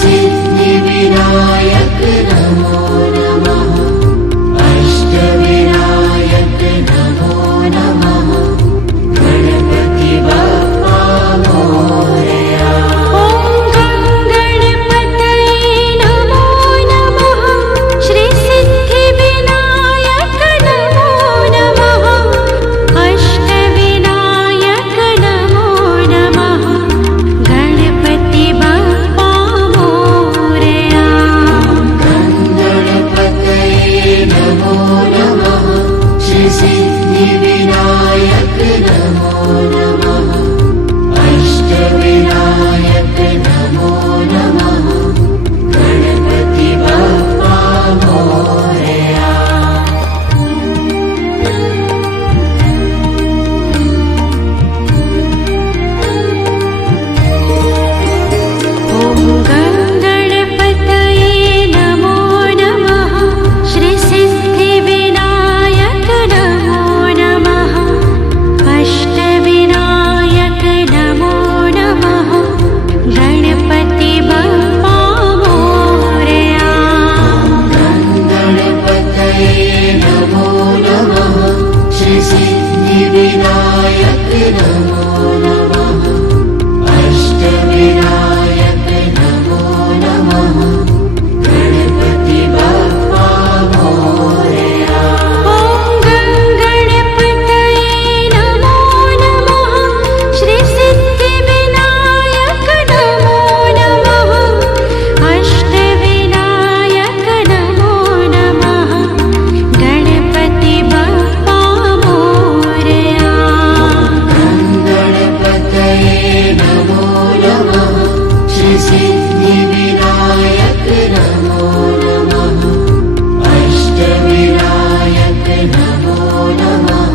सिद्धिविनायक नमो नमः। अष्टविनायक नमो नमः। गणपति बप्पा मोरया। ॐ गणपतये नमो नमः। श्री सिद्धिविनायक नमो नमः। अष्टविनायक नमो नमः। गणपति बप्पा मोरया। गणपतये नमो नमः। श्री सिद्धिविनायक नमो नमः। अष्टविनायक नमो नमः। गणपति बप्पा मोरया। ॐ गणपतये नमो नमः। श्री सिद्धिविनायक नमो नमः। अष्टविनायक नमो नमः। गणपति बप्पा मोरया। गणपतये नमो नमः। श्री सिद्धिविनायक नमो नमः। अष्टविनायक नमो नमः। गणपति बप्पा मोरया। ॐ गणपतये नमो नमः। श्री सिद्धिविनायक नमो नमः। अष्टविनायक नमो नमः। गणपति बप्पा मोरया। गणपतये नमो नमः। श्री सिद्धिविनायक नमो नमः। अष्टविनायक नमो नमः।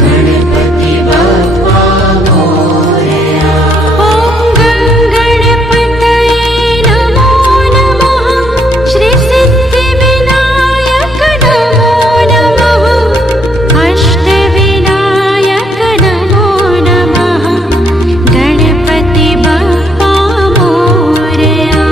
गणपति बप्पा मोरया। ॐ गणपतये नमो नमः। श्री सिद्धिविनायक नमो नमः। अष्टविनायक नमो नमः। गणपति बप्पा मोरया।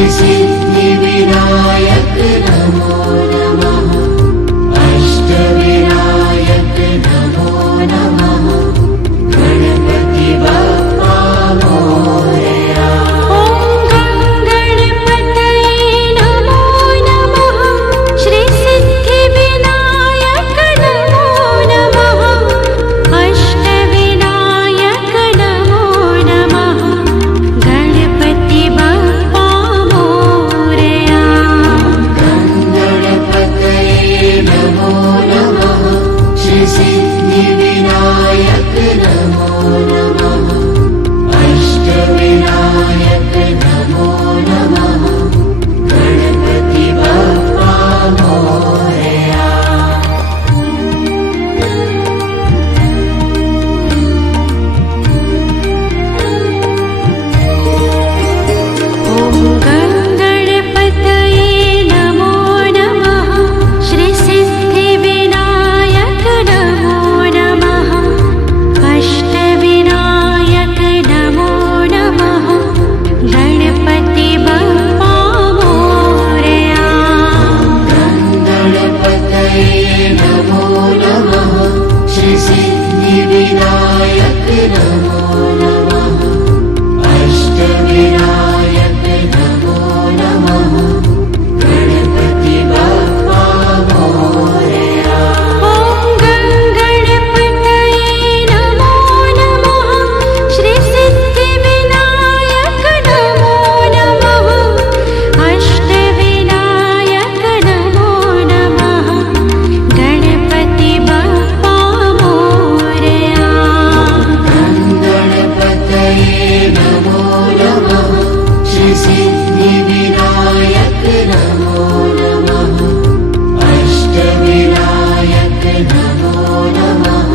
श्री सिद्धिविनायक नमो नमः अष्टविनायक नमो नमः गणपति बप्पा मोरया ॐ गणपतये नमो नमः श्री सिद्धिविनायक नमो नमः अष्टविनायक नमो नमः गणपति बप्पा मोरया गणपतये नमो नमः श्री सिद्धिविनायक नमो नमः अष्टविनायक नमो नमः गणपति बप्पा मोरया ॐ गणपतये नमो नमः श्री सिद्धिविनायक नमो नमः अष्टविनायक नमो नमः गणपति बप्पा मोरया गणपतये नमो नमः श्री सिद्धिविनायक नमो नमः अष्टविनायक नमो नमः गणपति बप्पा मोरया ॐ गणपतये नमो नमः श्री सिद्धिविनायक नमो नमः अष्टविनायक नमो नमः गणपति बप्पा मोरया गणपतये नमो नमः श्री सिद्धिविनायक नमो नमः अष्टविनायक नमो नमः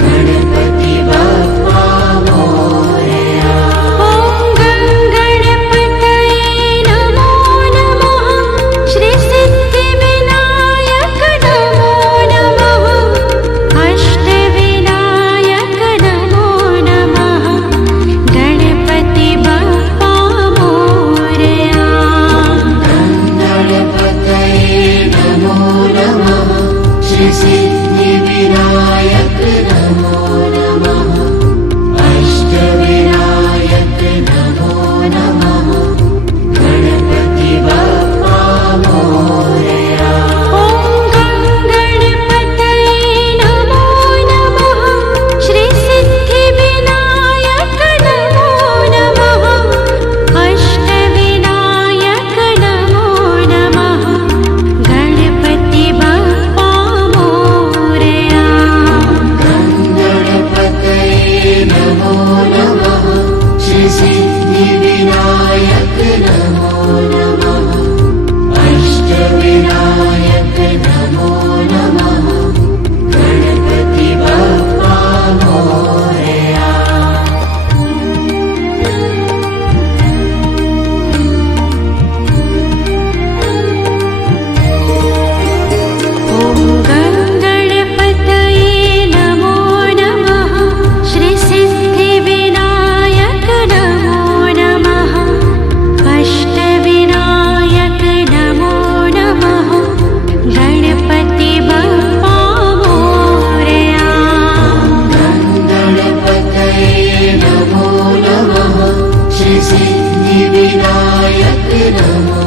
गणपति बप्पा मोरया ॐ गणपतये नमो नमः श्री सिद्धिविनायक नमो नमः अष्टविनायक नमो नमः गणपति बप्पा मोरया गणपतये नमो नमः श्री सिद्धिविनायक नमो नमः अष्टविनायक नमो नमः गणपति बप्पा मोरया ॐ गणपतये नमो नमः श्री सिद्धिविनायक नमो नमः अष्टविनायक नमो नमः गणपति बप्पा मोरया गणपतये नमो नमः श्री सिद्धिविनायक नमो नमः अष्टविनायक नमो नमः गणपति बप्पा मोरया ॐ गणपतये नमो नमः श्री सिद्धिविनायक नमो नमः अष्टविनायक नमो नमः गणपति बप्पा मोरया गणपतये नमो नमः श्री सिद्धिविनायक नमो